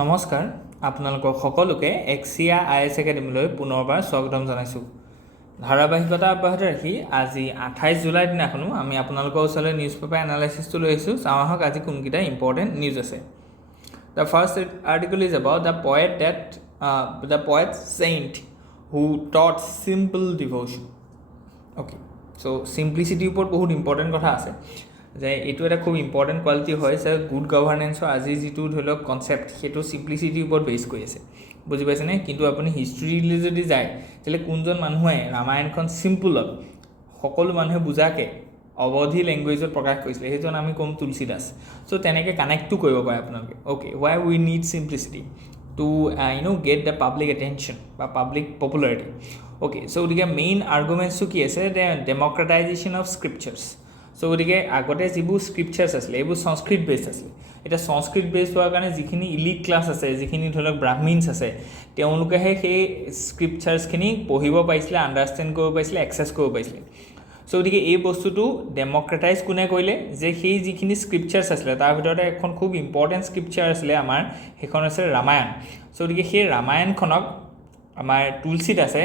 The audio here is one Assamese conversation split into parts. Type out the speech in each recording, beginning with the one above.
নমস্কাৰ আপোনালোকক সকলোকে এক্সিয়া IAS একাডেমীলৈ পুনৰবাৰ স্বাগতম জনাইছোঁ। ধাৰাবাহিকতা অব্যাহত ৰাখি আজি 28 জুলাইৰ দিনাখনো আমি আপোনালোকৰ ওচৰলৈ নিউজ পেপাৰ এনালাইচিছটো লৈ আহিছোঁ। চাওঁ আহক আজি কোনকেইটা ইম্পৰ্টেণ্ট নিউজ আছে। The first article is about the poet saint who taught simple devotion. Okay, so simplicity ওপৰত বহুত ইম্পৰ্টেণ্ট কথা আছে যে এইটো এটা খুব ইম্পৰ্টেণ্ট কোৱালিটি হয় যে গুড গভাৰ্নেন্সৰ আজি যিটো ধৰি লওক কনচেপ্ট সেইটো চিম্প্লিচিটিৰ ওপৰত বেছ কৰি আছে, বুজি পাইছেনে? কিন্তু আপুনি হিষ্ট্ৰীলৈ যদি যায় তেতিয়াহ'লে কোনজন মানুহে ৰামায়ণখন চিম্পুলত সকলো মানুহে বুজাকৈ অৱধি লেংগুৱেজত প্ৰকাশ কৰিছিলে সেইজন আমি ক'ম তুলসী দাস। চ' তেনেকৈ কানেক্টটো কৰিব পাৰে আপোনালোকে। Okay, why we need simplicity to get the public attention বা পাব্লিক পপুলাৰিটি। অ'কে, চ' গতিকে মেইন আৰ্গুমেণ্টছটো কি আছে? ডেম'ক্ৰেটাইজেশ্যন অফ স্ক্ৰিপচাৰ্ছ। চ' গতিকে আগতে যিবোৰ স্ক্ৰিপচাৰ্ছ আছিলে এইবোৰ সংস্কৃত বেছড আছিলে। এতিয়া সংস্কৃত বেছড হোৱাৰ কাৰণে যিখিনি ইলিট ক্লাছ আছে, যিখিনি ধৰি লওক ব্ৰাহ্মিনছ আছে, তেওঁলোকেহে সেই স্ক্ৰিপচাৰ্ছখিনি পঢ়িব পাৰিছিলে, আণ্ডাৰষ্টেণ্ড কৰিব পাৰিছিলে, একচেছ কৰিব পাৰিছিলে। চ' গতিকে এই বস্তুটো ডেম'ক্ৰেটাইজ কোনে কৰিলে? যে সেই যিখিনি স্ক্ৰিপচাৰ্ছ আছিলে তাৰ ভিতৰতে এখন খুব ইম্পৰ্টেণ্ট স্ক্ৰিপচাৰ আছিলে আমাৰ, সেইখন আছে ৰামায়ণ। চ' গতিকে সেই ৰামায়ণখনক আমাৰ তুলসী দাসে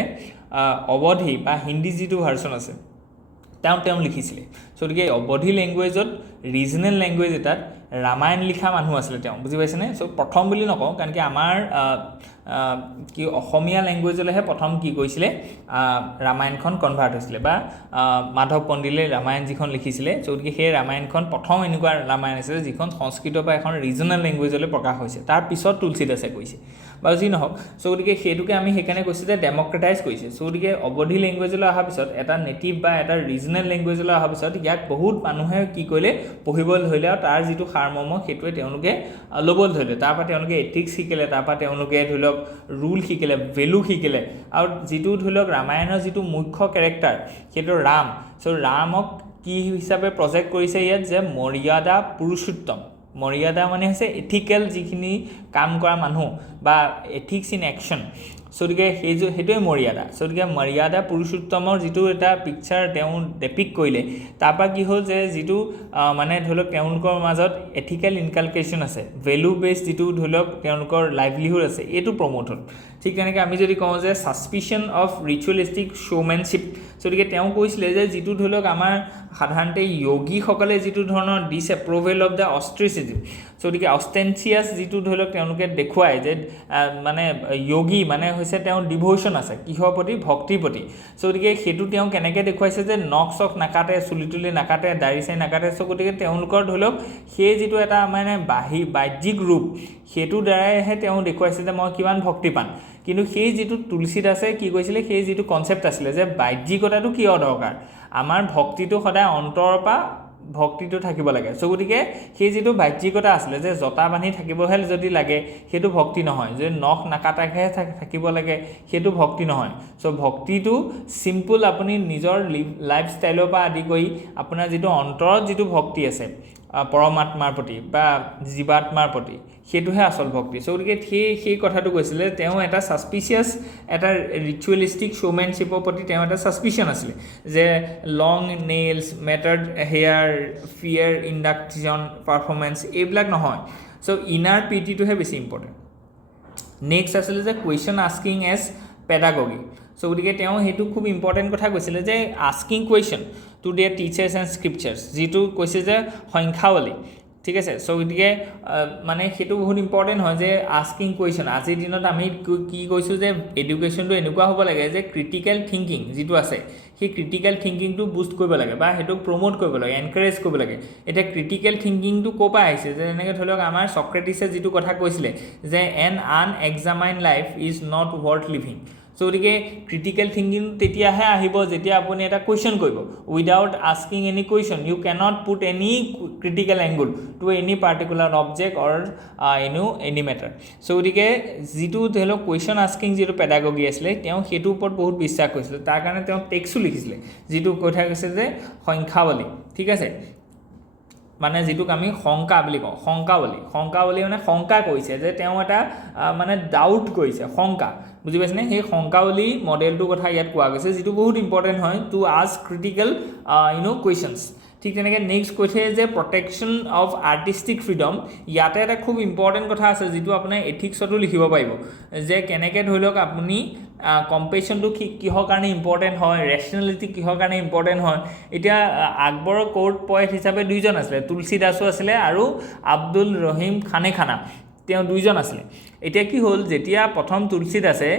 অৱধি বা হিন্দী যিটো ভাৰ্চন আছে তেওঁ লিখিছিলে। চ' গতিকে অৱধি লেংগুৱেজত ৰিজনেল লেংগুৱেজ এটাত ৰামায়ণ লিখা মানুহ আছিলে তেওঁ, বুজি পাইছেনে? চ' প্ৰথম বুলি নকওঁ, কাৰণ কি আমাৰ অসমীয়া লেংগুৱেজলৈহে প্ৰথম কি কৰিছিলে ৰামায়ণখন কনভাৰ্ট হৈছিলে, বা মাধৱ পণ্ডিলে ৰামায়ণ যিখন লিখিছিলে। চ' গতিকে সেই ৰামায়ণখন প্ৰথম এনেকুৱা ৰামায়ণ আছিলে যিখন সংস্কৃতৰ পৰা এখন ৰিজনেল লেংগুৱেজলৈ প্ৰকাশ হৈছে, তাৰপিছত তুলসী দাসে কৰিছে বাৰু যি নহওক। চ' গতিকে সেইটোকে আমি সেইকাৰণে কৈছোঁ যে ডেম'ক্ৰেটাইজ কৰিছে। চ' গতিকে অৱধি লেংগুৱেজলৈ অহাৰ পিছত এটা নেটিভ বা এটা ৰিজনেল লেংগুৱেজলৈ অহাৰ পিছত ইয়াক বহুত মানুহে কি কৰিলে পঢ়িবলৈ ধৰিলে, আৰু তাৰ যিটো সাৰমৰ্ম সেইটোৱে তেওঁলোকে ল'বলৈ ধৰিলে। তাৰপৰা তেওঁলোকে এথিক্স শিকিলে, তাৰপৰা তেওঁলোকে ধৰি লওক ৰুল শিকিলে, ভেলু শিকিলে, আৰু যিটো ধৰি লওক ৰামায়ণৰ যিটো মুখ্য কেৰেক্টাৰ সেইটো ৰাম। চ' ৰামক কি হিচাপে প্ৰজেক্ট কৰিছে ইয়াত? যে মৰ্যাদা পুৰুষোত্তম। মৰ্যাদা মানে হৈছে এথিকেল যিখিনি কাম কৰা মানুহ বা এথিক্স ইন একশ্যন। চ' গতিকে সেইটোৱে মৰ্যাদা। চ' গতিকে মৰ্যাদা পুৰুষোত্তমৰ যিটো এটা পিকচাৰ তেওঁ ডেপিক্ট কৰিলে, তাৰপৰা কি হ'ল যে যিটো মানে ধৰি লওক তেওঁলোকৰ মাজত এথিকেল ইনকালকেশ্যন আছে, ভেলু বেছড যিটো ধৰি লওক তেওঁলোকৰ লাইভলিহুড আছে, এইটো প্ৰমোট হ'ল। ঠিক তেনেকৈ আমি যদি কওঁ যে ছাছপিশ্যন অফ ৰিচুৱেলিষ্টিক শ্ব'মেনশ্বিপ, গতিকে তেওঁ কৈছিলে যে যিটো ধৰি লওক আমাৰ সাধাৰণতে য়োগীসকলে যিটো ধৰণৰ ডিছএপ্ৰুভেল অফ দ্য অষ্ট্ৰিচিজম, গতিকে অষ্টেঞ্চিয়াছ যিটো ধৰি লওক তেওঁলোকে দেখুৱায় যে মানে য়োগী মানে হৈছে তেওঁৰ ডিভ'শ্যন আছে কিহৰ প্ৰতি? ভক্তিৰ প্ৰতি। চ' গতিকে সেইটো তেওঁ কেনেকৈ দেখুৱাইছে যে নখ চখ নাকাটে, চুলি তুলি নাকাটে, দাড়ি চাই নাকাটে। চ' গতিকে তেওঁলোকৰ ধৰি লওক সেই যিটো এটা মানে বাহ্যিক ৰূপ সেইটোৰ দ্বাৰাইহে তেওঁ দেখুৱাইছে যে মই কিমান ভক্তিপান। কিন্তু সেই যিটো তুলসী দাসে কি কৈছিলে, সেই যিটো কনচেপ্ট আছিলে যে বাহ্যিকতাটো কিয় দৰকাৰ, আমাৰ ভক্তিটো সদায় অন্তৰৰ পৰা ভক্তিটো থাকিব লাগে। চ' গতিকে সেই যিটো বাহ্যিকতা আছিলে যে জটা বান্ধি থাকিবহে যদি লাগে সেইটো ভক্তি নহয়, যে নখ নাকাটাকহে থাকিব লাগে সেইটো ভক্তি নহয়। চ' ভক্তিটো চিম্পুল আপুনি নিজৰ লাইফষ্টাইলৰ পৰা আদি কৰি আপোনাৰ যিটো অন্তৰত যিটো ভক্তি আছে পৰমাত্মাৰ প্ৰতি বা জীৱাত্মাৰ প্ৰতি, সেইটোহে আচল ভক্তি। চ' গতিকে সেই কথাটো কৈছিলে তেওঁ এটা ছাছপিচিয়াছ এটা ৰিচুৱেলিষ্টিক শ্ব'মেনশ্বিপৰ প্ৰতি তেওঁ এটা ছাছপিশ্যন আছিলে যে long nails, matted hair, fear induction performance এইবিলাক নহয়। চ' ইনাৰ পিটিটোহে বেছি ইম্পৰ্টেণ্ট। নেক্সট আছিলে যে question asking as pedagogy. So' গতিকে তেওঁ সেইটো খুব ইম্পৰ্টেণ্ট কথা কৈছিলে যে asking question to their teachers and scriptures, যিটো কৈছে যে সংখ্যাৱলী। ঠিক আছে, চ' গতিকে মানে সেইটো বহুত ইম্পৰ্টেণ্ট হয় যে আস্কিং কুৱেশ্যন। আজিৰ দিনত আমি কি কৈছোঁ যে এডুকেশ্যনটো এনেকুৱা হ'ব লাগে যে ক্ৰিটিকেল থিংকিং যিটো আছে সেই ক্ৰিটিকেল থিংকিংটো বুষ্ট কৰিব লাগে বা সেইটোক প্ৰমোট কৰিব লাগে, এনকাৰেজ কৰিব লাগে। এতিয়া ক্ৰিটিকেল থিংকিংটো ক'ৰ পৰা আহিছে? যে এনেকৈ ধৰি লওক আমাৰ চক্ৰেটিছে যিটো কথা কৈছিলে যে an unexamined life is not worth living. So' গতিকে ক্ৰিটিকেল থিংকিং তেতিয়াহে আহিব যেতিয়া আপুনি এটা কুৱেশ্যন কৰিব। Without asking any question you cannot put any critical angle to any particular object or any matter. So' গতিকে যিটো ধৰি লওক কুৱেশ্যন আস্কিং যিটো পেডাগগী আছিলে তেওঁ সেইটোৰ ওপৰত বহুত বিশ্বাস কৰিছিলে। তাৰ কাৰণে তেওঁ টেক্সটো লিখিছিলে যিটো কথা কৈছে যে সংখ্যাৱলী। ঠিক আছে, মানে যিটোক আমি শংকা বুলি কওঁ, শংকাৱলী মানে শংকা কৰিছে যে তেওঁ এটা মানে ডাউট কৰিছে, শংকা, বুজি পাইছেনে? সেই শংকাৱলী মডেলটোৰ কথা ইয়াত কোৱা গৈছে, যিটো বহুত ইম্পৰ্টেণ্ট হয় টু আস্ক ক্ৰিটিকেল কুৱেশ্যনছ। ঠিক তেনেকৈ নেক্সট কৈছে যে প্ৰটেকশ্যন অফ আৰ্টিষ্টিক ফ্ৰীডম ইয়াতে এটা খুব ইম্পৰ্টেণ্ট কথা আছে যিটো আপোনাৰ এথিক্সতো লিখিব পাৰিব যে কেনেকৈ ধৰি লওক আপুনি কম্পেশ্যনটো কিহৰ কাৰণে ইম্পৰ্টেণ্ট হয় ৰেচনেলিটি কিহৰ কাৰণে ইম্পৰ্টেণ্ট হয় এতিয়া আকবৰৰ কোৰ্ট পয়েট হিচাপে দুইজন আছিলে তুলসী দাসো আছিলে আৰু আব্দুল ৰহিম খানে খানা তেওঁ দুইজন আছিলে এতিয়া কি হ'ল যেতিয়া প্ৰথম তুলসী দাসে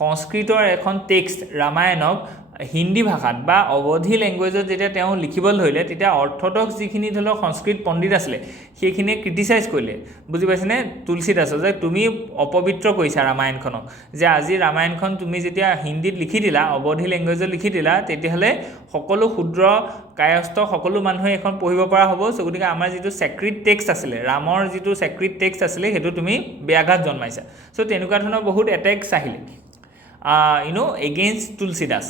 সংস্কৃতৰ এখন টেক্সট ৰামায়ণক হিন্দী ভাষাত বা অৱধি লেংগুৱেজত যেতিয়া তেওঁ লিখিবলৈ ধৰিলে তেতিয়া অৰ্থডক্স যিখিনি ধৰি লওক সংস্কৃত পণ্ডিত আছিলে সেইখিনিয়ে ক্ৰিটিচাইজ কৰিলে বুজি পাইছেনে তুলসী দাসক যে তুমি অপবিত্ৰ কৰিছা ৰামায়ণখনক যে আজি ৰামায়ণখন তুমি যেতিয়া হিন্দীত লিখি দিলা অৱধি লেংগুৱেজত লিখি দিলা তেতিয়াহ'লে সকলো ক্ষুদ্ৰ কায়স্থ সকলো মানুহে এখন পঢ়িব পৰা হ'ব গতিকে আমাৰ যিটো চেক্ৰিড টেক্সট আছিলে ৰামৰ যিটো চেক্ৰিড টেক্সট আছিলে সেইটো তুমি ব্যাঘাত জন্মাইছা চ' তেনেকুৱা ধৰণৰ বহুত এটেক্স আহিলে এগেইনষ্ট তুলসী দাস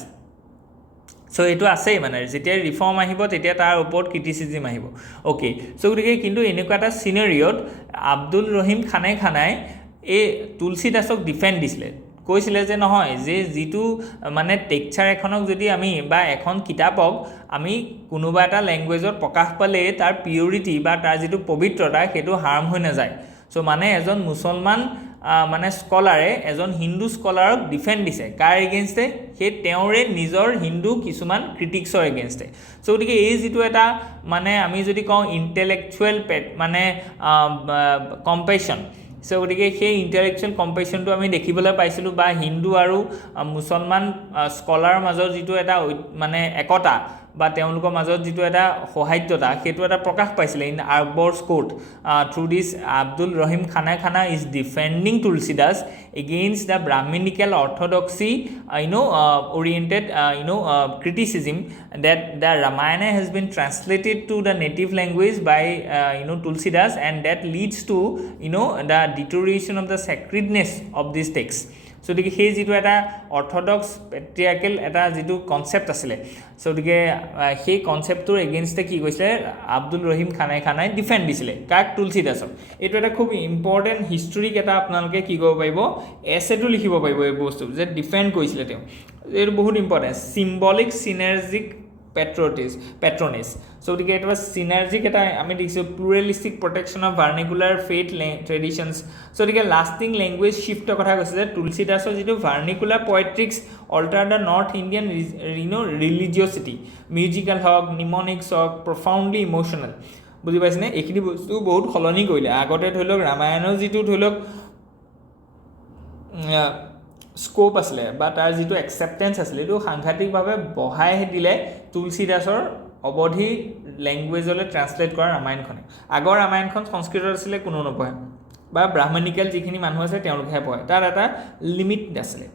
চ' এইটো আছেই মানে যেতিয়া ৰিফৰ্ম আহিব তেতিয়া তাৰ ওপৰত ক্ৰিটিচিজিম আহিব অ'কে চ' গতিকে কিন্তু এনেকুৱা এটা চিনেৰিঅ'ত আব্দুল ৰহিম খানাই এই তুলসী দাসক ডিফেণ্ড দিছিলে কৈছিলে যে নহয় যে যিটো মানে টেক্সাৰ এখনক যদি আমি বা এখন কিতাপক আমি কোনোবা এটা লেংগুৱেজত প্ৰকাশ পালে তাৰ পিউৰিটি বা তাৰ যিটো পবিত্ৰতা সেইটো হাৰ্ম হৈ নাযায় চ' মানে এজন মুছলমান মানে স্কলাৰে এজন হিন্দু স্কলাৰক ডিফেণ্ড দিছে কাৰ এগেইনষ্টে সেই তেওঁৰে নিজৰ হিন্দু কিছুমান ক্ৰিটিক্সৰ এগেইনষ্টে চ' গতিকে এই যিটো এটা মানে আমি যদি কওঁ ইণ্টেলেকচুৱেল মানে কম্পেশ্যন চ' গতিকে সেই ইণ্টেলেকচুৱেল কম্পেশ্যনটো আমি দেখিবলৈ পাইছিলোঁ বা হিন্দু আৰু মুছলমান স্কলাৰৰ মাজত যিটো এটা মানে একতা বা তেওঁলোকৰ মাজত যিটো এটা সৌহাৰ্দ্যতা সেইটো এটা প্ৰকাশ পাইছিলে in Akbar's court through this Abdul Rahim Khana is defending Tulsi Das against the brahminical orthodoxy oriented criticism that the Ramayana has been translated to the native language by Tulsi Das and that leads to the deterioration of the sacredness of this text চ' গতিকে সেই যিটো এটা অৰ্থডক্স পেট্ৰিয়াৰ্কেল এটা যিটো কনচেপ্ট আছিলে চ' গতিকে সেই কনচেপ্টটোৰ এগেইনষ্টে কি কৈছিলে আব্দুল ৰহিম খানাই ডিফেণ্ড দিছিলে কাক তুলসী দাসক এইটো এটা খুব ইম্পৰ্টেণ্ট হিষ্টৰিক এটা আপোনালোকে কি কৰিব পাৰিব এছেটো লিখিব পাৰিব এই বস্তু যে ডিফেণ্ড কৰিছিলে তেওঁ এইটো বহুত ইম্পৰ্টেণ্ট চিম্বলিক চিনাৰ্জিক পেট্ৰনেছ চ' গতিকে এইটো চিনাৰ্জিক এটা আমি দেখিছোঁ প্লুৰেলিষ্টিক প্ৰটেকশ্যন অফ ভাৰ্নিকুলাৰ ফেইথ ট্ৰেডিশ্যনছ চ' গতিকে লাষ্টিং লেংগুৱেজ শ্বিফ্টৰ কথা কৈছে যে তুলসী দাসৰ যিটো vernacular poetics alter the north Indian religiosity musical হওক নিমনিক্স হওক প্ৰফাউণ্ডলি ইম'চনেল বুজি পাইছেনে এইখিনি বস্তু বহুত সলনি কৰিলে আগতে ধৰি লওক ৰামায়ণৰ যিটো ধৰি লওক স্ক'প আছিলে বা তাৰ যিটো একচেপ্টেঞ্চ আছিলে এইটো সাংঘাতিকভাৱে বঢ়াই দিলে তুলসী দাসৰ অৱধি লেংগুৱেজলৈ ট্ৰান্সলেট কৰা ৰামায়ণখনে আগৰ ৰামায়ণখন সংস্কৃতত আছিলে কোনো নপঢ়ে বা ব্ৰাহ্মণিকেল যিখিনি মানুহ আছে তেওঁলোকেহে পঢ়ে তাৰ এটা লিমিট আছিলে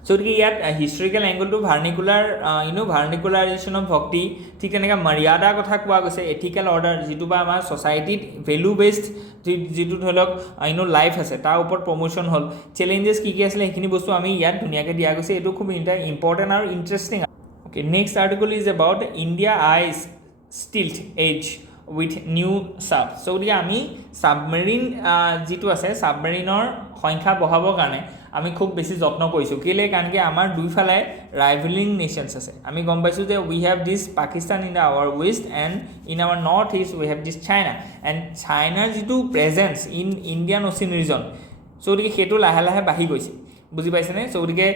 চ' গতিকে ইয়াত হিষ্টৰিকেল এংগলটো ভাৰ্নিকুলাৰাইজেশ্যন অফ ভক্তি ঠিক তেনেকৈ মৰ্যাদাৰ কথা কোৱা গৈছে এথিকেল অৰ্ডাৰ যিটো বা আমাৰ ছ'চাইটিত ভেলু বেছড যিটো ধৰি লওক লাইফ আছে তাৰ ওপৰত প্ৰমোশ্যন হ'ল চেলেঞ্জেছ কি আছিলে সেইখিনি বস্তু আমি ইয়াত ধুনীয়াকৈ দিয়া গৈছে এইটো খুব ইম্পৰ্টেণ্ট আৰু interesting okay next article is about India eyes stealth edge with new sub so' গতিকে আমি ছাবমেৰিন যিটো আছে ছাবমেৰিনৰ সংখ্যা বঢ়াবৰ কাৰণে আমি খুব বেছি যত্ন কৰিছোঁ কেলৈ কাৰণ কি আমাৰ দুইফালে ৰাইভেলিং নেশ্যনছ আছে আমি গম পাইছোঁ যে we have this Pakistan in our west and in our north east we have this China and চাইনাৰ যিটো presence in Indian ocean region so' গতিকে সেইটো লাহে লাহে বাঢ়ি গৈছে বুজি পাইছেনে চ' গতিকে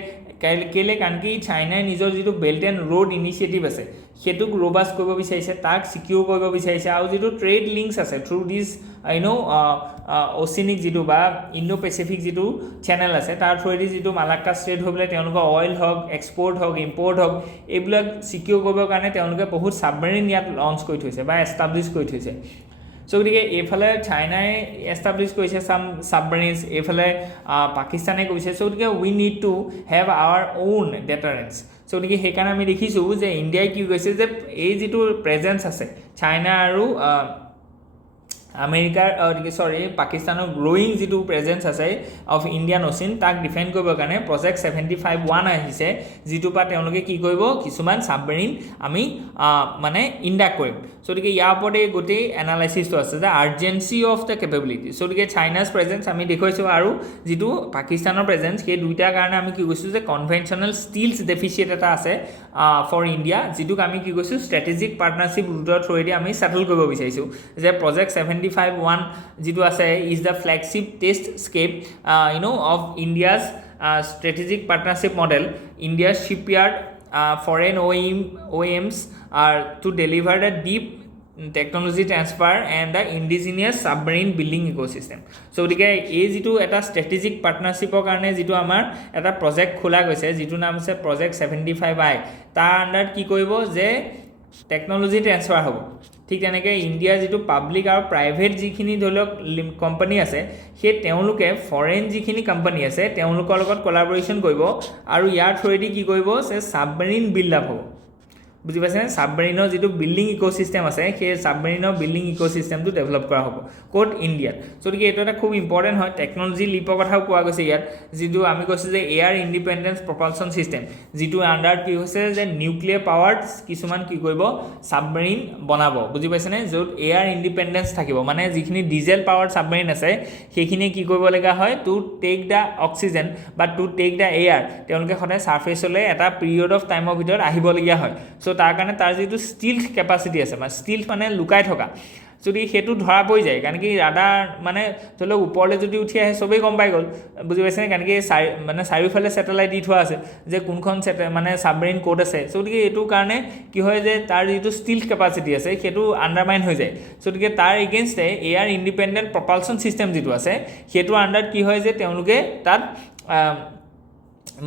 কেলৈ কাৰণ কি চাইনাই নিজৰ যিটো বেল্ট এণ্ড ৰোড ইনিচিয়েটিভ আছে সেইটোক ৰ'বাষ্ট কৰিব বিচাৰিছে তাক ছিকিউৰ কৰিব বিচাৰিছে আৰু যিটো ট্ৰেড লিংকছ আছে থ্ৰু দিছ অচিনিক যিটো বা ইণ্ডো পেচিফিক যিটো চেনেল আছে তাৰ থ্ৰুৱেদি যিটো মালাক্কা ষ্ট্ৰেট হৈ পেলাই তেওঁলোকৰ অইল হওক এক্সপৰ্ট হওক ইম্পৰ্ট হওক এইবিলাক ছিকিউৰ কৰিবৰ কাৰণে তেওঁলোকে বহুত ছাবমেৰিন ইয়াত লঞ্চ কৰি থৈছে বা এষ্টাব্লিছ কৰি থৈছে চ' গতিকে এইফালে চাইনাই এষ্টাব্লিছ কৰিছে ছাবমেৰিনছ এইফালে পাকিস্তানে কৰিছে চ' গতিকে we need to have our own deterrence so' গতিকে সেইকাৰণে আমি দেখিছোঁ যে ইণ্ডিয়াই কি কৈছে যে এই যিটো প্ৰেজেঞ্চ আছে চাইনা আৰু আমেৰিকাৰ পাকিস্তানৰ গ্ৰ'য়িং যিটো প্ৰেজেঞ্চ আছে অফ ইণ্ডিয়ান অ'চিন তাক ডিফেণ্ড কৰিবৰ কাৰণে প্ৰজেক্ট 75-1 আহিছে, যিটোৰ পৰা তেওঁলোকে কি কৰিব, কিছুমান ছাবমেৰিন আমি মানে ইণ্ডাক্ট কৰিম। গতিকে ইয়াৰ ওপৰতে গোটেই এনালাইচিছটো আছে যে আৰ্জেঞ্চি অফ দ্য কেপেবিলিটি। গতিকে চাইনাজ প্ৰেজেঞ্চ আমি দেখুৱাইছোঁ আৰু যিটো পাকিস্তানৰ প্ৰেজেঞ্চ, সেই দুইটাৰ কাৰণে আমি কি কৈছোঁ যে কনভেনশ্যনেল ষ্টিলছ ডেফিচিয়েট এটা আছে ফৰ ইণ্ডিয়া, যিটোক আমি কি কৈছোঁ ষ্ট্ৰেটেজিক পাৰ্টনাৰশ্বিপ ৰুটৰ থ্ৰুৱেদি আমি ছেটেল কৰিব বিচাৰিছোঁ। যে প্ৰজেক্ট 75-1 যিটো আছে ইজ দ্য ফ্লেগশ্বিপ টেষ্ট স্কেপ of India's strategic partnership model. India's shipyard foreign OEMs are to deliver the deep technology transfer and the indigenous submarine building ecosystem. So গতিকে এই যিটো এটা ষ্ট্ৰেটেজিক পাৰ্টনাৰশ্বিপৰ কাৰণে যিটো আমাৰ এটা প্ৰজেক্ট খোলা গৈছে, যিটো নাম আছে প্ৰজেক্ট 75I, তাৰ আণ্ডাৰত কি কৰিব যে টেকন'লজি ট্ৰেন্সফাৰ হ'ব। ঠিক তেনেকৈ ইণ্ডিয়াৰ যিটো পাব্লিক আৰু প্ৰাইভেট যিখিনি ধৰি লওক কোম্পানী আছে, সেই তেওঁলোকে ফৰেইন যিখিনি কোম্পানী আছে তেওঁলোকৰ লগত কলাবৰেশ্যন কৰিব আৰু ইয়াৰ থ্ৰুৱেদি কি কৰিব যে ছাবমেৰিন বিল্ড আপ হ'ব। বুজি পাইছেনে? ছাবমেৰিনৰ যিটো বিল্ডিং ইক'ছিষ্টেম আছে, সেই ছাবমেৰিনৰ বিল্ডিং ইক'ছিষ্টেমটো ডেভেলপ কৰা হ'ব ক'ত, ইণ্ডিয়াত। গতিকে এইটো এটা খুব ইম্পৰ্টেণ্ট হয়। টেকন'লজি লিপৰ কথাও কোৱা গৈছে ইয়াত, যিটো আমি কৈছোঁ যে এয়াৰ ইণ্ডিপেণ্ডেঞ্চ প্ৰপালচন ছিষ্টেম, যিটো আণ্ডাৰত কি হৈছে যে নিউক্লিয়াৰ পাৱাৰ্ড কিছুমান কি কৰিব ছাবমেৰিন বনাব। বুজি পাইছেনে? য'ত এয়াৰ ইণ্ডিপেণ্ডেঞ্চ থাকিব, মানে যিখিনি ডিজেল পাৱাৰ্ড ছাবমেৰিন আছে সেইখিনিয়ে কি কৰিবলগীয়া হয়, টু টেক দ্য অক্সিজেন বা টু টেক দ্য এয়াৰ, তেওঁলোকে সদায় ছাৰ্ফেচলৈ এটা পিৰিয়ড অফ টাইমৰ ভিতৰত আহিবলগীয়া হয়। তাৰ কাৰণে তাৰ যিটো ষ্টিল্থ কেপাচিটি আছে, মানে ষ্টিল্থ মানে লুকাই থকা, যদি সেইটো ধৰা পৰি যায়, কাৰণ কি ৰাডাৰ মানে ধৰি লওক ওপৰলৈ যদি উঠি আহে চবেই গম পাই গ'ল। বুজি পাইছেনে? কাৰণ কি চাৰিওফালে ছেটেলাইট দি থোৱা আছে যে কোনখন মানে ছাবমেৰিন ক'ত আছে। গতিকে এইটো কাৰণে কি হয় যে তাৰ যিটো ষ্টিল্থ কেপাচিটি আছে সেইটো আণ্ডাৰমাইন হৈ যায়। গতিকে তাৰ এগেইনষ্টে এয়াৰ ইণ্ডিপেণ্ডেণ্ট প্ৰপালচন ছিষ্টেম যিটো আছে সেইটোৰ আণ্ডাৰত কি হয় যে তেওঁলোকে তাত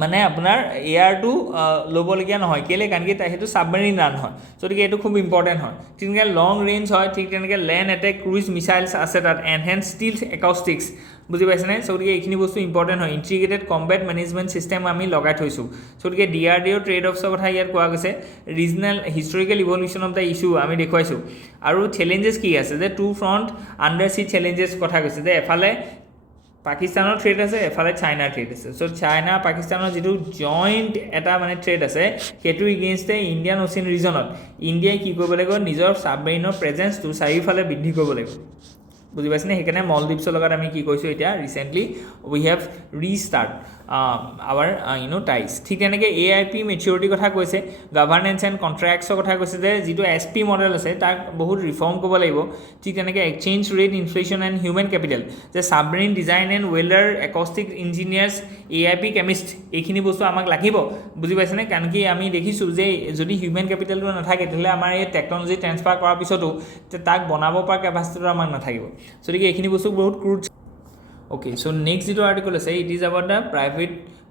মানে আপোনাৰ এয়াৰটো ল'বলগীয়া নহয়, কেলৈ, কাৰণ কি সেইটো ছাবমেৰিন ৰান হয়। গতিকে এইটো খুব ইম্পৰ্টেণ্ট হয়। ঠিক তেনেকৈ লং ৰেঞ্জ হয়, ঠিক তেনেকৈ লেণ্ড এটেক ক্ৰুইজ মিছাইলছ আছে তাত, এনহেন্স ষ্টিল্থ একাউষ্টিক্স। বুজি পাইছেনে? গতিকে এইখিনি বস্তু ইম্পৰ্টেণ্ট হয়। ইণ্টিগ্ৰেটেড কম্বেট মেনেজমেণ্ট ছিষ্টেম আমি লগাই থৈছোঁ। গতিকে DRDO ট্ৰেড অফছৰ কথা ইয়াত কোৱা গৈছে। Regional historical evolution of the issue আমি দেখুৱাইছোঁ। আৰু চেলেঞ্জেছ কি আছে, যে to front under C challenges কথা কৈছে, যে এফালে পাকিস্তানৰ ট্ৰেড আছে, এফালে চাইনাৰ ট্ৰেড আছে। চাইনা পাকিস্তানৰ যিটো জইণ্ট এটা মানে ট্ৰেড আছে, সেইটোৰ এগেইনষ্টে ইণ্ডিয়ান অ'চিন ৰিজনত ইণ্ডিয়াই কি কৰিব লাগিব, নিজৰ ছাবমেৰিনৰ প্ৰেজেঞ্চটো চাৰিওফালে বৃদ্ধি কৰিব লাগিব। বুজি পাইছেনে? সেইকাৰণে মলদ্বীপছৰ লগত আমি কি কৈছোঁ, এতিয়া recently we have restart our ties. ঠিক তেনেকৈ AIP মেচিউৰিটিৰ কথা কৈছে, গভাৰ্নেন্স এণ্ড কণ্ট্ৰেক্টছৰ কথা কৈছে, যে যিটো SP মডেল আছে তাক বহুত ৰিফৰ্ম কৰিব লাগিব। ঠিক তেনেকৈ exchange rate, inflation and human capital, যে submarine design and welder, acoustic engineers, AIP chemist, এইখিনি বস্তু আমাক লাগিব। বুজি পাইছেনে? কাৰণ কি আমি দেখিছোঁ যে যদি হিউমেন কেপিটেলটো নাথাকে তেতিয়াহ'লে আমাৰ এই টেকন'লজি ট্ৰেন্সফাৰ কৰাৰ পিছতো তাক বনাব পৰা কেপাচিটিটো আমাক নাথাকিব। গতিকে এইখিনি বস্তু বহুত ক্ৰুচিয়েল। অ'কে, চ' নেক্সট যিটো আৰ্টিকল আছে, it is about the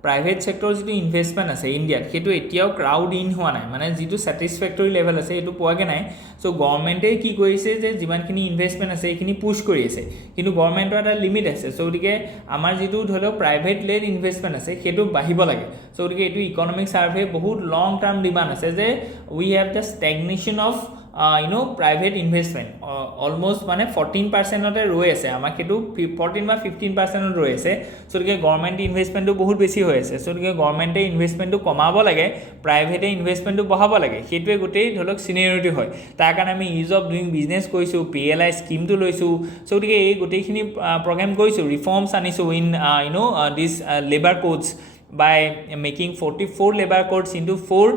private sector যিটো ইনভেষ্টমেণ্ট আছে ইণ্ডিয়াত, সেইটো এতিয়াও ক্ৰাউড ইন হোৱা নাই, মানে যিটো ছেটিছফেক্টৰী লেভেল আছে সেইটো পোৱাগৈ নাই। চ' গভৰ্ণমেণ্টে কি কৰিছে যে যিমানখিনি ইনভেষ্টমেণ্ট আছে এইখিনি পুছ কৰি আছে, কিন্তু গভৰ্ণমেণ্টৰ এটা লিমিট আছে। চ' গতিকে আমাৰ যিটো ধৰি লওক প্ৰাইভেট লেড ইনভেষ্টমেণ্ট আছে সেইটো বাঢ়িব লাগে। চ' গতিকে এইটো ইকনমিক ছাৰ্ভে বহুত লং টাৰ্ম ডিমাণ্ড আছে, যে we have the stagnation of private investment almost মানে 14% ৰৈ আছে, আমাক সেইটো 14 বা 15% ৰৈ আছে। গতিকে গভৰ্ণমেণ্ট ইনভেষ্টমেণ্টটো বহুত বেছি হৈ আছে। গতিকে গভৰ্ণমেণ্টে ইনভেষ্টমেণ্টটো কমাব লাগে, প্ৰাইভেটে ইনভেষ্টমেণ্টটো বঢ়াব লাগে, সেইটোৱে গোটেই ধৰি লওক চিনেৰিঅ'টো হয়। তাৰ কাৰণে আমি ইজ অফ ডুইং বিজনেছ কৰিছোঁ, PLI স্কিমটো লৈছোঁ। গতিকে এই গোটেইখিনি প্ৰগ্ৰেম কৰিছোঁ, ৰিফৰ্মছ আনিছোঁ in this labour codes, by making 44 labor codes into 4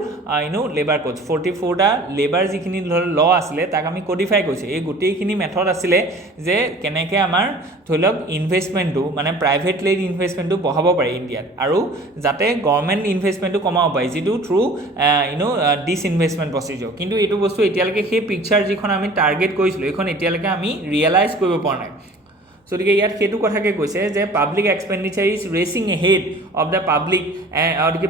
labor codes, 44টা লেবাৰ যিখিনি ল আছিলে তাক আমি কোডিফাই কৰিছোঁ। এই গোটেইখিনি মেথড আছিলে যে কেনেকৈ আমাৰ ধৰি লওক ইনভেষ্টমেণ্টটো মানে প্ৰাইভেট লেড ইনভেষ্টমেণ্টটো বঢ়াব পাৰে ইণ্ডিয়াত, আৰু যাতে গভৰ্ণমেণ্ট ইনভেষ্টমেণ্টটো কমাব পাৰে, যিটো থ্ৰু ডিছইনভেষ্টমেণ্ট প্ৰচিডিউৰ। কিন্তু এইটো বস্তু এতিয়ালৈকে সেই পিকচাৰ যিখন আমি টাৰ্গেট কৰিছিলোঁ এইখন এতিয়ালৈকে আমি ৰিয়েলাইজ কৰিব পৰা নাই। গতিকে ইয়াত সেইটো কথাকে কৈছে যে public expenditure is racing ahead of the public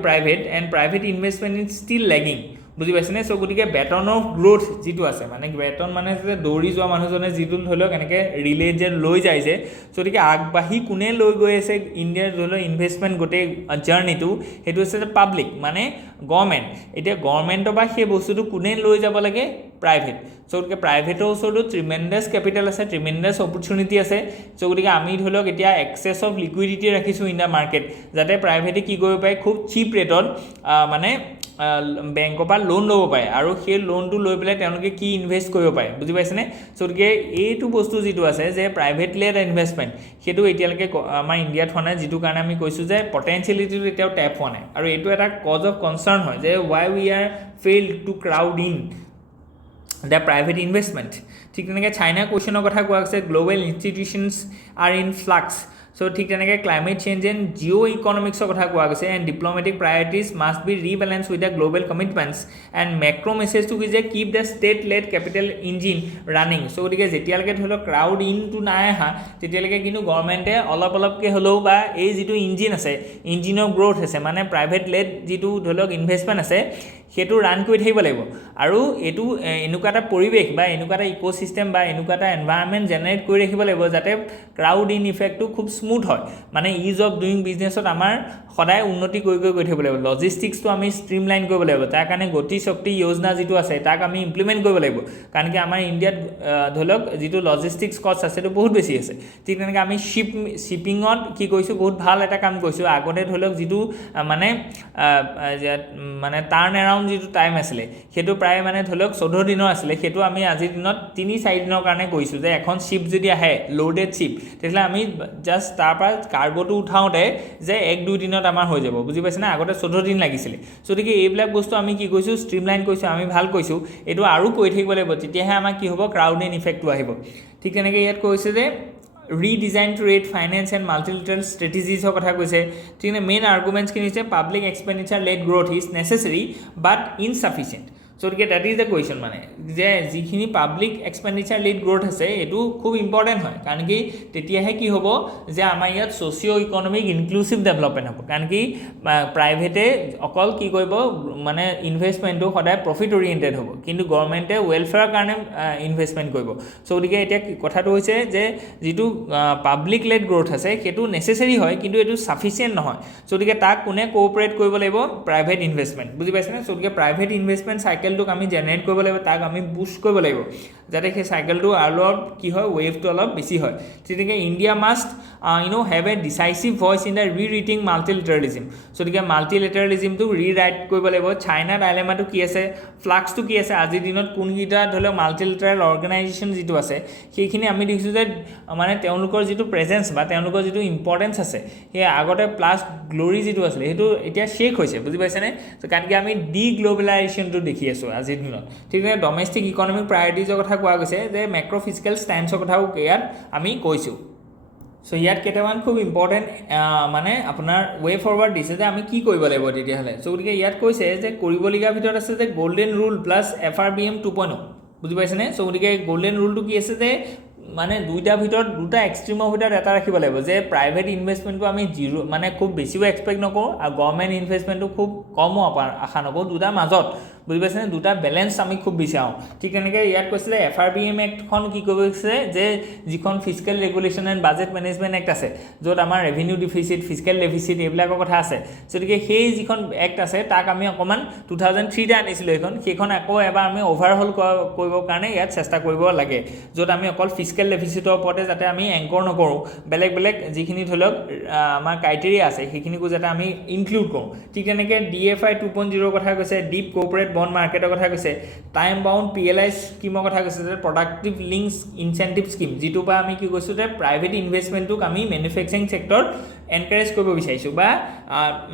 private and private investment is still lagging. বুজি পাইছেনে? চ' গতিকে বেটনৰ গ্ৰ'থ যিটো আছে, মানে বেটন মানে যে দৌৰি যোৱা মানুহজনে যিটো ধৰি লওক এনেকৈ ৰিলে যে লৈ যায় যে, গতিকে আগবাঢ়ি কোনে লৈ গৈ আছে ইণ্ডিয়াৰ ধৰি লওক ইনভেষ্টমেণ্ট গোটেই জাৰ্ণিটো, সেইটো হৈছে যে পাব্লিক মানে গভৰ্ণমেণ্ট। এতিয়া গভৰ্ণমেণ্টৰ পৰা সেই বস্তুটো কোনে লৈ যাব লাগে, প্ৰাইভেট। চ' গতিকে প্ৰাইভেটৰ ওচৰতো ট্ৰিমেণ্ডাছ কেপিটেল আছে, ট্ৰিমেণ্ডাছ অপৰচুনিটি আছে। চ' গতিকে আমি ধৰি লওক এতিয়া এক্সেছ অফ লিকুইডিটি ৰাখিছোঁ ইন দ্য মাৰ্কেট, যাতে প্ৰাইভেটে কি কৰিব পাৰে খুব চিপ ৰেটত মানে বেংকৰ পৰা লোন ল'ব পাৰে, আৰু সেই লোনটো লৈ পেলাই তেওঁলোকে কি ইনভেষ্ট কৰিব পাৰে, বুজি পাইছেনে? চ' গতিকে এইটো বস্তু যিটো আছে যে প্ৰাইভেট লেড ইনভেষ্টমেণ্ট, সেইটো এতিয়ালৈকে আমাৰ ইণ্ডিয়াত হোৱা নাই, যিটো কাৰণে আমি কৈছোঁ যে পটেঞ্চিয়েলিটিটো এতিয়াও টেপ হোৱা নাই, আৰু এইটো এটা কজ অফ কনচাৰ্ণ হয় যে why we are failed to crowd in the private investment. ঠিক তেনেকৈ চাইনা কুৱেশ্যনৰ কথা কোৱা হৈছে, global institutions are in flux. So' ঠিক তেনেকৈ ক্লাইমেট চেঞ্জ এণ্ড জিঅ' ইকনমিক্সৰ কথা কোৱা গৈছে, and diplomatic priorities must be rebalance with the global commitments, and macro' মেছেজটো কি যে keep the state led capital engine running. So' গতিকে যেতিয়ালৈকে ধৰি লওক ক্ৰাউড ইনটো নাই অহা, তেতিয়ালৈকে কিন্তু গভৰ্ণমেণ্টে অলপকৈ হ'লেও বা এই যিটো ইঞ্জিন আছে, ইঞ্জিনৰ গ্ৰ'থ আছে, মানে প্ৰাইভেট লেড যিটো ধৰি লওক ইনভেষ্টমেণ্ট আছে, সেইটো ৰান কৰি থাকিব লাগিব। আৰু এইটো এনেকুৱা এটা পৰিৱেশ বা এনেকুৱা এটা ইক'ছিষ্টেম বা এনেকুৱা এটা এনভাইৰনমেণ্ট জেনেৰেট কৰি ৰাখিব লাগিব যাতে ক্ৰাউড ইন ইফেক্টটো খুব স্মুথ হয়, মানে ইজ অফ ডুইং বিজনেছত আমাৰ সদায় উন্নতি কৰি থাকিব লাগিব। লজিষ্টিক্সটো আমি ষ্ট্ৰীমলাইন কৰিব লাগিব, তাৰ কাৰণে গতি শক্তি যোজনা যিটো আছে তাক আমি ইমপ্লিমেণ্ট কৰিব লাগিব, কাৰণ কি আমাৰ ইণ্ডিয়াত ধৰি লওক যিটো লজিষ্টিক্স কষ্ট আছে সেইটো বহুত বেছি আছে। ঠিক তেনেকৈ আমি শ্বিপিঙত কি কৰিছোঁ, বহুত ভাল এটা কাম কৰিছোঁ। আগতে ধৰি লওক যিটো মানে টাৰ্ণ এৰাউণ্ড যিটো টাইম আছিলে, সেইটো প্ৰায় মানে ধৰি লওক 14 দিনৰ আছিলে, সেইটো আমি আজিৰ দিনত 3-4 দিনৰ কাৰণে কৰিছোঁ। যে এখন শ্বিপ যদি আহে লোডেড শ্বিপ, তেতিয়াহ'লে আমি জাষ্ট তাৰ পৰা কাৰ্গোটো উঠাওঁতে যে 1-2 দিনত আমাৰ হৈ যাব, বুজি পাইছেনে? আগতে 14 দিন লাগিছিলে। চ' গতিকে এইবিলাক বস্তু আমি কি কৰিছোঁ, ষ্ট্ৰীমলাইন কৰিছোঁ, আমি ভাল কৰিছোঁ। এইটো আৰু কৰি থাকিব লাগিব, তেতিয়াহে আমাৰ কি হ'ব, ক্ৰাউড ইন ইফেক্টটো আহিব। ঠিক তেনেকৈ ইয়াত কৈছে যে redesign to rate finance and multilateral ষ্ট্ৰেটেজিজৰ কথা কৈছে। ঠিক আছে, মেইন আৰ্গুমেণ্টছখিনি হৈছে public expenditure led growth is necessary but insufficient. So' গতিকে ডেট ইজ দ্য কুৱেশ্যন, মানে যে যিখিনি পাব্লিক এক্সপেণ্ডিচাৰ লেড গ্ৰ'থ আছে এইটো খুব ইম্পৰ্টেণ্ট হয়, কাৰণ কি তেতিয়াহে কি হ'ব যে আমাৰ ইয়াত ছ'চিঅ' ইকনমিক ইনক্লুচিভ ডেভেলপমেণ্ট হ'ব। কাৰণ কি প্ৰাইভেটে অকল কি কৰিব, মানে ইনভেষ্টমেণ্টটো সদায় প্ৰফিট অৰিয়েণ্টেড হ'ব, কিন্তু গভৰ্ণমেণ্টে ৱেলফেয়াৰৰ কাৰণে ইনভেষ্টমেণ্ট কৰিব। চ' গতিকে এতিয়া কথাটো হৈছে যে যিটো পাব্লিক লেড গ্ৰ'থ আছে সেইটো নেচেচেৰী হয়, কিন্তু এইটো ছাফিচিয়েণ্ট নহয়। চ' গতিকে তাক কোনে কোঅপাৰেট কৰিব লাগিব, প্ৰাইভেট ইনভেষ্টমেণ্ট, বুজি পাইছেনে? চ' গতিকে প্ৰাইভেট ইনভেষ্টমেণ্ট চাইকেলটোক আমি জেনেৰেট কৰিব লাগিব, তাক আমি বুষ্ট কৰিব লাগিব, যাতে সেই চাইকেলটো অলপ কি হয়, ৱেভটো অলপ বেছি হয়। গতিকে India must have a decisive voice in the rewriting multilateralism. So' গতিকে মাল্টিলেটাৰেলিজিমটো ৰিৰাইট কৰিব লাগিব। চাইনা ডাইলেমাটো কি আছে, ফ্লাক্সটো কি আছে, আজিৰ দিনত কোনকেইটা ধৰি লওক মাল্টিলেটাৰেল অৰ্গেনাইজেশ্যন যিটো আছে, সেইখিনি আমি দেখিছোঁ যে মানে তেওঁলোকৰ যিটো প্ৰেজেঞ্চ বা তেওঁলোকৰ যিটো ইম্পৰ্টেঞ্চ আছে, সেই আগতে প্লাছ গ্ল'ৰি যিটো আছিলে সেইটো এতিয়া শেষ হৈছে, বুজি পাইছেনে? কাৰণ কি আমি ডিগ্ল'বেলাইজেশ্যনটো দেখি আছোঁ আজিৰ দিনত। ঠিক আছে, ডমেষ্টিক ইকনমিক প্ৰায়ৰিটিজৰ কথা কোৱা গৈছে, যে মেক্ৰ' ফিজিকেল ষ্টেণ্ডছৰ কথাও ইয়াত আমি কৈছোঁ। চ' ইয়াত কেইটামান খুব ইম্পৰ্টেণ্ট মানে আপোনাৰ ৱে ফৰৱাৰ্ড দিছে যে আমি কি কৰিব লাগিব তেতিয়াহ'লে। চ' গতিকে ইয়াত কৈছে যে কৰিবলগীয়া ভিতৰত আছে যে গল্ডেন ৰুল প্লাছ FRBM 2.0, বুজি পাইছেনে? চ' গতিকে গল্ডেন ৰুলটো কি আছে যে মানে দুইটাৰ ভিতৰত, দুটা এক্সট্ৰিমৰ ভিতৰত এটা ৰাখিব লাগিব, যে প্ৰাইভেট ইনভেষ্টমেণ্টটো আমি জিৰ' মানে খুব বেছিও এক্সপেক্ট নকৰোঁ, আৰু গভৰ্ণমেণ্ট ইনভেষ্টমেণ্টটো খুব কমো আশা নকৰোঁ, দুটাৰ মাজত, বুজি পাইছেনে? দুটা বেলেঞ্চ আমি খুব বিচাৰোঁ। ঠিক তেনেকৈ ইয়াত কৈছিলে FRBM এক্টখন কি কৰিব গৈছে, যে যিখন physical regulation and budget management act আছে, য'ত আমাৰ ৰেভিনিউ ডিফিচিট, ফিজিকেল ডেফিচিট এইবিলাকৰ কথা আছে। গতিকে সেই যিখন এক্ট আছে তাক আমি অকণমান 2003 আনিছিলোঁ সেইখন আকৌ এবাৰ আমি অভাৰহল কৰিবৰ কাৰণে ইয়াত চেষ্টা কৰিব লাগে, য'ত আমি অকল ফিজিকেল ডেফিচিটৰ ওপৰতে যাতে আমি এংকৰ নকৰোঁ, বেলেগ যিখিনি ধৰি লওক আমাৰ ক্ৰাইটেৰিয়া আছে সেইখিনিকো যাতে আমি ইনক্লুড কৰোঁ। ঠিক তেনেকৈ DFI 2.0 কথা কৈছে, ডিপ কৰ্পৰেট বণ্ড মাৰ্কেটৰ কথা কৈছে, টাইম বাউণ্ড PLI স্কিমৰ কথা কৈছে, যে প্ৰডাক্টিভ লিংকছ ইনচেণ্টিভ স্কিম, যিটোৰ পৰা আমি কি কৈছোঁ যে প্ৰাইভেট ইনভেষ্টমেণ্টটোক আমি মেনুফেকচাৰিং ছেক্টৰ এনকাৰেজ কৰিব বিচাৰিছোঁ বা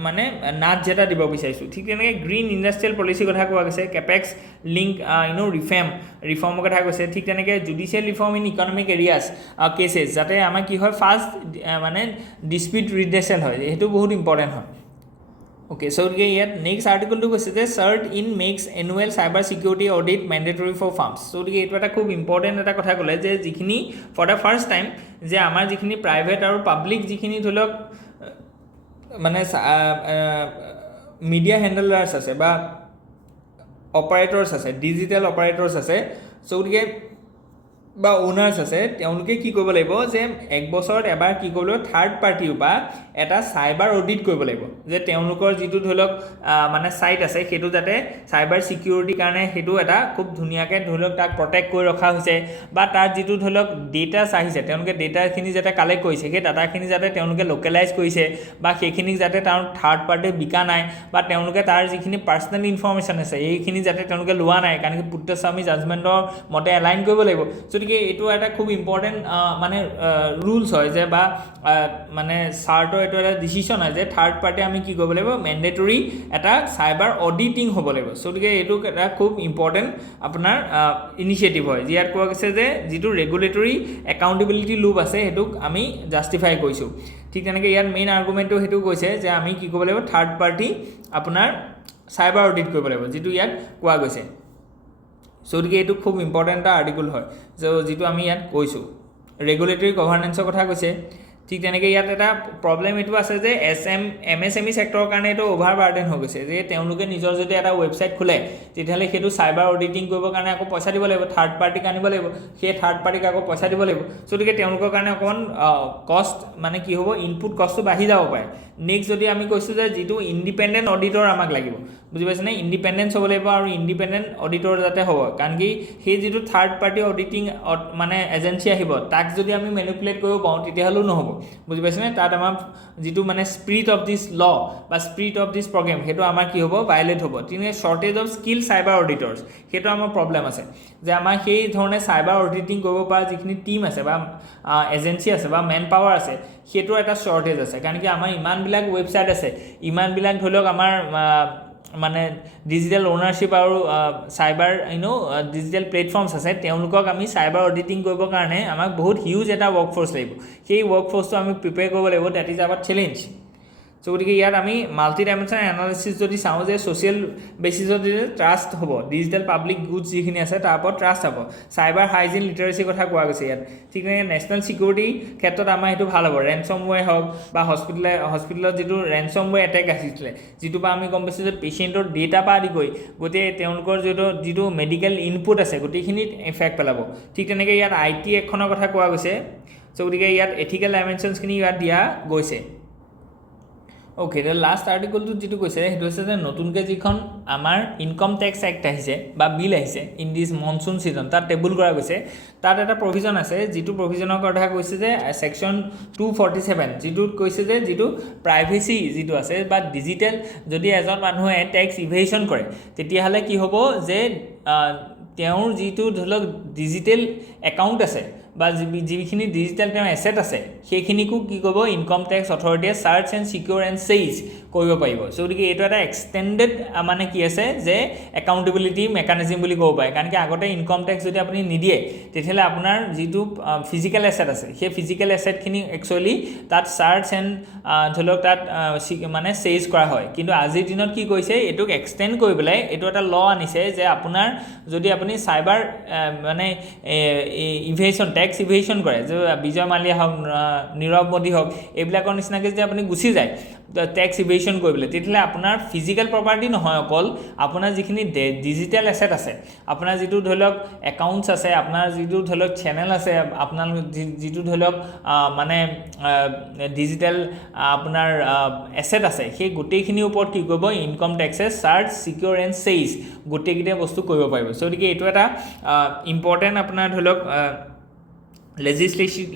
মানে নাট জেতা দিব বিচাৰিছোঁ। ঠিক তেনেকৈ গ্ৰীণ ইণ্ডাষ্ট্ৰিয়েল পলিচিৰ কথা কোৱা গৈছে, কেপেক্স লিংক ৰিফৰ্মৰ কথা কৈছে। ঠিক তেনেকৈ judicial reform in economic areas cases, যাতে আমাৰ কি হয় ফাৰ্ষ্ট মানে ডিছপিউট ৰিড্ৰেচেল হয়, সেইটো বহুত ইম্পৰ্টেণ্ট হয়। অ'কে, চ' গতিকে ইয়াত নেক্সট আৰ্টিকলটো কৈছে যে CERT in makes annual cyber security audit mandatory for firms. So' গতিকে এইটো এটা খুব ইম্পৰ্টেণ্ট এটা কথা ক'লে, যে যিখিনি ফৰ দ্য ফাৰ্ষ্ট টাইম যে আমাৰ যিখিনি প্ৰাইভেট আৰু পাব্লিক যিখিনি ধৰি লওক মানে মিডিয়া হেণ্ডলাৰ্ছ আছে বা অপাৰেটৰ্ছ আছে, ডিজিটেল অপাৰেটৰ্ছ আছে, চ' গতিকে বা ওনাৰ্ছ আছে তেওঁলোকে কি কৰিব লাগিব যে এক বছৰত এবাৰ কি কৰিব লাগিব থাৰ্ড পাৰ্টিৰ পৰা এটা চাইবাৰ অডিট কৰিব লাগিব যে তেওঁলোকৰ যিটো ধৰি লওক মানে ছাইট আছে সেইটো যাতে চাইবাৰ ছিকিউৰিটিৰ কাৰণে সেইটো এটা খুব ধুনীয়াকৈ ধৰি লওক তাক প্ৰটেক্ট কৰি ৰখা হৈছে বা তাৰ যিটো ধৰি লওক ডেটাছ আহিছে তেওঁলোকে ডেটাখিনি যাতে কালেক্ট কৰিছে সেই ডাটাখিনি যাতে তেওঁলোকে লোকেলাইজ কৰিছে বা সেইখিনিক যাতে তাৰ থাৰ্ড পাৰ্টিয়ে বিকা নাই বা তেওঁলোকে তাৰ যিখিনি পাৰ্চনেল ইনফৰ্মেশ্যন আছে এইখিনি যাতে তেওঁলোকে লোৱা নাই কাৰণ কি পুত্তস্বামী জাজমেণ্টৰ মতে এলাইন কৰিব লাগিব গতিকে এইটো এটা খুব ইম্পৰ্টেণ্ট মানে ৰুলছ হয় যে বা মানে চাৰ্টৰ এইটো এটা ডিচিশ্যন হয় যে থাৰ্ড পাৰ্টিয়ে আমি কি কৰিব লাগিব মেণ্ডেটৰী এটা চাইবাৰ অডিটিং হ'ব লাগিব গতিকে এইটো এটা খুব ইম্পৰ্টেণ্ট আপোনাৰ ইনিচিয়েটিভ হয় ইয়াত কোৱা গৈছে যে যিটো ৰেগুলেটৰী একাউণ্টেবিলিটি লুপ আছে সেইটোক আমি জাষ্টিফাই কৰিছোঁ ঠিক তেনেকৈ ইয়াত মেইন আৰ্গুমেণ্টটো সেইটো কৈছে যে আমি কি কৰিব লাগিব থাৰ্ড পাৰ্টি আপোনাৰ চাইবাৰ অডিট কৰিব লাগিব যিটো ইয়াত কোৱা গৈছে গতিকে এইটো খুব ইম্পৰ্টেণ্ট এটা আৰ্টিকল হয় যিটো আমি ইয়াত কৈছোঁ ৰেগুলেটৰী গভাৰ্নেন্সৰ কথা কৈছে ঠিক তেনেকৈ ইয়াত এটা প্ৰব্লেম এইটো আছে যে MSME ছেক্টৰৰ কাৰণে এইটো অভাৰ বাৰ্ডেন হৈ গৈছে যে তেওঁলোকে নিজৰ যদি এটা ৱেবছাইট খোলে তেতিয়াহ'লে সেইটো চাইবাৰ অডিটিং কৰিবৰ কাৰণে আকৌ পইচা দিব লাগিব থাৰ্ড পাৰ্টিক আনিব লাগিব সেই থাৰ্ড পাৰ্টিক আকৌ পইচা দিব লাগিব গতিকে তেওঁলোকৰ কাৰণে অকণমান কষ্ট মানে কি হ'ব ইনপুট কষ্টটো বাঢ়ি যাব পাৰে নেক্সট যদি আমি কৈছোঁ যে যিটো ইণ্ডিপেণ্ডেণ্ট অডিটৰ আমাক লাগিব বুজি পাইছেনে ইণ্ডিপেণ্ডেঞ্চ হ'ব লাগিব আৰু ইণ্ডিপেণ্ডেণ্ট অডিটৰ যাতে হ'ব কাৰণ কি সেই যিটো থাৰ্ড পাৰ্টি অডিটিং মানে এজেঞ্চি আহিব তাক যদি আমি মেনিপুলেট কৰিব পাৰোঁ তেতিয়াহ'লেও নহ'ব বুজি পাইছেনে তাত আমাৰ যিটো মানে স্পিৰিট অফ দিছ ল বা স্পিৰিট অফ দিছ প্ৰগ্ৰেম সেইটো আমাৰ কি হ'ব ভাইলেট হ'ব তেনেকৈ শ্বৰ্টেজ অফ স্কিল চাইবাৰ অডিটৰ্ছ সেইটো আমাৰ প্ৰব্লেম আছে যে আমাৰ সেই ধৰণে চাইবাৰ অডিটিং কৰিব পৰা যিখিনি টীম আছে বা এজেঞ্চি আছে বা মেন পাৱাৰ আছে সেইটোৰ এটা শ্বৰ্টেজ আছে কাৰণ কি আমাৰ ইমানবিলাক ৱেবছাইট আছে ইমানবিলাক ধৰি লওক আমাৰ মানে ডিজিটেল অ'নাৰশ্বিপ আৰু চাইবাৰ ডিজিটেল প্লেটফৰ্মছ আছে তেওঁলোকক আমি চাইবাৰ অডিটিং কৰিবৰ কাৰণে আমাক বহুত হিউজ এটা ৱৰ্কফ'ৰ্চ লাগিব সেই ৱৰ্কফ'ৰ্চটো আমি প্ৰিপেয়াৰ কৰিব লাগিব ডেট ইজ আৱাৰ চেলেঞ্জ গতিকে ইয়াত আমি মাল্টি ডাইমেনশ্যনেল এনালিচিছ যদি চাওঁ যে ছ'চিয়েল বেচিছত যদি ট্ৰাষ্ট হ'ব ডিজিটেল পাব্লিক গুডছ যিখিনি আছে তাৰ ওপৰত ট্ৰাষ্ট হ'ব চাইবাৰ হাইজিন লিটাৰেচিৰ কথা কোৱা গৈছে ইয়াত ঠিক তেনেকৈ নেশ্যনেল ছিকিউৰিটিৰ ক্ষেত্ৰত আমাৰ সেইটো ভাল হ'ব ৰেনচমৱেৰ হওক বা হস্পিটেলত যিটো ৰেনচমৱেৰ এটেক আহিছিলে যিটোৰ পৰা আমি গম পাইছোঁ যে পেচেণ্টৰ ডেটা পৰা আদি কৰি গোটেই তেওঁলোকৰ যিটো মেডিকেল ইনপুট আছে গোটেইখিনিত এফেক্ট পেলাব ঠিক তেনেকৈ ইয়াত IT এখনৰ কথা কোৱা গৈছে গতিকে ইয়াত এথিকেল ডাইমেনশ্যনছখিনি ইয়াত দিয়া গৈছে অ'কে লাষ্ট আৰ্টিকলটোত যিটো কৈছে সেইটো হৈছে যে নতুনকৈ যিখন আমাৰ ইনকম টেক্স এক্ট আহিছে বা বিল আহিছে ইন দিছ মনচুন ছিজন তাত টেবুল কৰা গৈছে তাত এটা প্ৰভিজন আছে যিটো প্ৰভিজনৰ কথা কৈছে যে ছেকশ্যন 247 যিটোত কৈছে যে যিটো প্ৰাইভেচি যিটো আছে বা ডিজিটেল যদি এজন মানুহে টেক্স ইভেশ্যন কৰে তেতিয়াহ'লে কি হ'ব যে তেওঁৰ যিটো ধৰি লওক ডিজিটেল একাউণ্ট আছে বা যিখিনি ডিজিটেল তেওঁৰ এছেট আছে সেইখিনিকো কি কৰিব ইনকম টেক্স অথৰিটিয়ে search and secure and seize কৰিব পাৰিব গতিকে এইটো এটা এক্সটেণ্ডেড মানে কি আছে যে একাউণ্টেবিলিটি মেকানিজিম বুলি ক'ব পাৰে কাৰণ কি আগতে ইনকম টেক্স যদি আপুনি নিদিয়ে তেতিয়াহ'লে আপোনাৰ যিটো ফিজিকেল এছেট আছে সেই ফিজিকেল এছেটখিনি একচুৱেলি তাত চাৰ্চ এণ্ড ধৰি লওক তাত মানে চেইজ কৰা হয় কিন্তু আজিৰ দিনত কি কৰিছে এইটোক এক্সটেণ্ড কৰি পেলাই এইটো এটা ল আনিছে যে আপোনাৰ যদি আপুনি চাইবাৰ মানে ইভেশ্যন টেক্স ইভেশ্যন কৰে যে বিজয় মালিয়া হওক নীৰৱ মোদী হওক এইবিলাকৰ নিচিনাকৈ যদি আপুনি গুচি যায় টেক্স ইভেশ্যন কৰিবলৈ তেতিয়াহ'লে আপোনাৰ ফিজিকেল প্ৰপাৰ্টি নহয় অকল আপোনাৰ যিখিনি ডিজিটেল এছেট আছে আপোনাৰ যিটো ধৰি লওক একাউণ্টছ আছে আপোনাৰ যিটো ধৰি লওক চেনেল আছে আপোনাৰ যিটো ধৰি লওক মানে ডিজিটেল আপোনাৰ এছেট আছে সেই গোটেইখিনিৰ ওপৰত কি কৰিব ইনকম টেক্সে চাৰ্জ চিকিউৰ এণ্ড চেইজ গোটেইকেইটা বস্তু কৰিব পাৰিব গতিকে এইটো এটা ইম্পৰ্টেণ্ট আপোনাৰ ধৰি লওক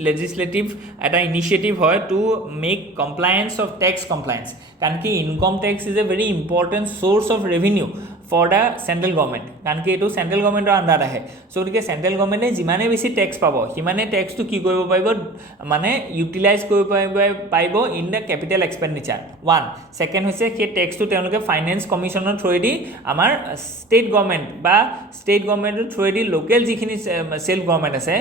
legislative এটা ইনিচিয়েটিভ হয় to make compliance of tax compliance কাৰণ কি income tax is a very important source of revenue for the central government কাৰণ কি এইটো চেণ্ট্ৰেল গভৰ্ণমেণ্টৰ আণ্ডাৰত আহে গতিকে চেণ্ট্ৰেল গভৰ্ণমেণ্টে যিমানেই বেছি টেক্স পাব সিমানেই টেক্সটো কি কৰিব পাৰিব মানে ইউটিলাইজ কৰিব পাৰিব in the capital expenditure one second হৈছে সেই টেক্সটো তেওঁলোকে ফাইনেন্স কমিশ্যনৰ থ্ৰুৱেদি আমাৰ ষ্টেট গভৰ্ণমেণ্ট বা ষ্টেট গভৰ্ণমেণ্টৰ থ্ৰুৱেদি লোকেল যিখিনি চেল্ফ গভৰ্ণমেণ্ট আছে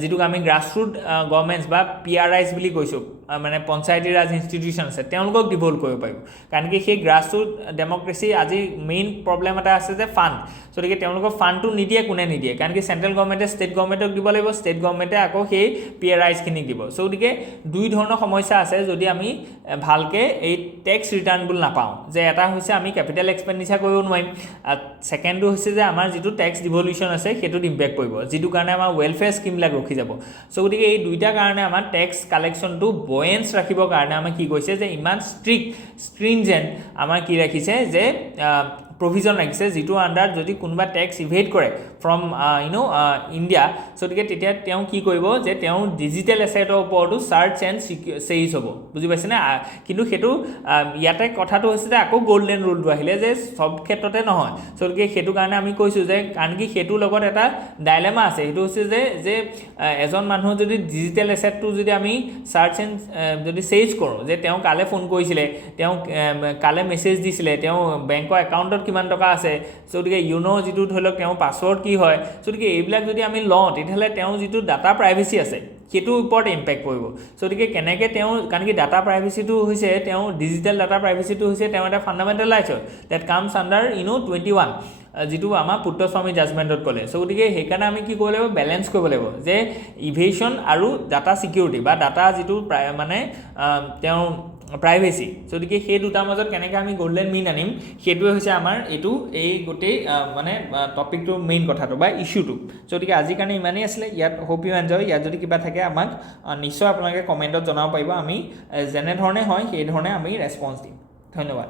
যিটোক আমি গ্ৰাছৰুট গভৰ্ণমেণ্টছ বা PRIs বুলি কৈছোঁ মানে পঞ্চায়তী ৰাজ ইনষ্টিটিউশ্যন আছে তেওঁলোকক ডিভল্ভ কৰিব পাৰিব কাৰণ কি সেই গ্ৰাছৰুট ডেমক্ৰেচি আজি মেইন প্ৰব্লেম এটা আছে যে ফাণ্ড গতিকে তেওঁলোকৰ ফাণ্ডটো নিদিয়ে কোনে নিদিয়ে কাৰণ কি চেণ্ট্ৰেল গভৰ্ণমেণ্টে ষ্টেট গভৰ্ণমেণ্টক দিব লাগিব ষ্টেট গভৰ্ণমেণ্টে আকৌ সেই PRIsখিনিক দিব গতিকে দুই ধৰণৰ সমস্যা আছে যদি আমি ভালকৈ এই টেক্স ৰিটাৰ্ণবোৰ নাপাওঁ যে এটা হৈছে আমি কেপিটেল এক্সপেণ্ডিচাৰ কৰিব নোৱাৰিম ছেকেণ্ডটো হৈছে যে আমাৰ যিটো টেক্স ডিভলিউশ্যন আছে সেইটোত ইম্পেক্ট কৰিব যিটো কাৰণে আমাৰ ৱেলফেয়াৰ স্কিমবিলাক ৰখি যাব চ' গতিকে এই দুইটা কাৰণে আমাৰ টেক্স কালেকশ্যনটো বয়েঞ্চ ৰাখিবৰ কাৰণে আমাৰ কি কৈছে যে ইমান ষ্ট্ৰিনজেণ্ট আমাৰ কি ৰাখিছে যে প্ৰভিজন ৰাখিছে যিটো আণ্ডাৰ যদি কোনোবা টেক্স ইভেড কৰে ফ্ৰম ইণ্ডিয়া চ' গতিকে তেতিয়া তেওঁ কি কৰিব যে তেওঁ ডিজিটেল এছেটৰ ওপৰতো চাৰ্চ এণ্ড চেইজ হ'ব বুজি পাইছেনে কিন্তু সেইটো ইয়াতে কথাটো হৈছে যে আকৌ গ'ল্ডেন ৰুলটো আহিলে যে চব ক্ষেত্ৰতে নহয় চ' গতিকে সেইটো কাৰণে আমি কৈছোঁ যে কাৰণ কি সেইটোৰ লগত এটা ডাইলেমা আছে সেইটো হৈছে যে এজন মানুহ যদি ডিজিটেল এছেটটো যদি আমি চাৰ্চ এণ্ড যদি চেইজ কৰোঁ যে তেওঁ কালে ফোন কৰিছিলে তেওঁ কালে মেছেজ দিছিলে তেওঁ বেংকৰ একাউণ্টত কিমান টকা আছে চ' গতিকে যিটো ধৰি লওক তেওঁৰ পাছৱৰ্ড কি হয় চ' গতিকে এইবিলাক যদি আমি লওঁ তেতিয়াহ'লে তেওঁ যিটো ডাটা প্ৰাইভেচি আছে সেইটোৰ ওপৰত ইম্পেক্ট পৰিব চ' গতিকে কেনেকৈ তেওঁ কাৰণ কি ডাটা প্ৰাইভেচিটো হৈছে তেওঁ ডিজিটেল ডাটা প্ৰাইভেচিটো হৈছে তেওঁ এটা ফাণ্ডামেণ্টেল ৰাইটছ হয় ডেট কামছ আণ্ডাৰ 21 যিটো আমাৰ পুত্ৰস্বামী জাজমেণ্টত ক'লে চ' গতিকে সেইকাৰণে আমি কি কৰিব লাগিব বেলেঞ্চ কৰিব লাগিব যে ইভেশ্যন আৰু ডাটা ছিকিউৰিটি বা ডাটা যিটো মানে তেওঁ প্ৰাইভেচি চ' গতিকে সেই দুটাৰ মাজত কেনেকৈ আমি গ'ল্ডেন মিন আনিম সেইটোৱে হৈছে আমাৰ এই গোটেই মানে টপিকটোৰ মেইন কথাটো বা ইছ্যুটো চ' গতিকে আজিৰ কাৰণে ইমানেই আছিলে ইয়াত হোপ ইউ এনজয় ইয়াত যদি কিবা থাকে আমাক নিশ্চয় আপোনালোকে কমেণ্টত জনাব পাৰিব আমি যেনেধৰণে হয় সেই ধৰণে আমি ৰেছপন্স দিম ধন্যবাদ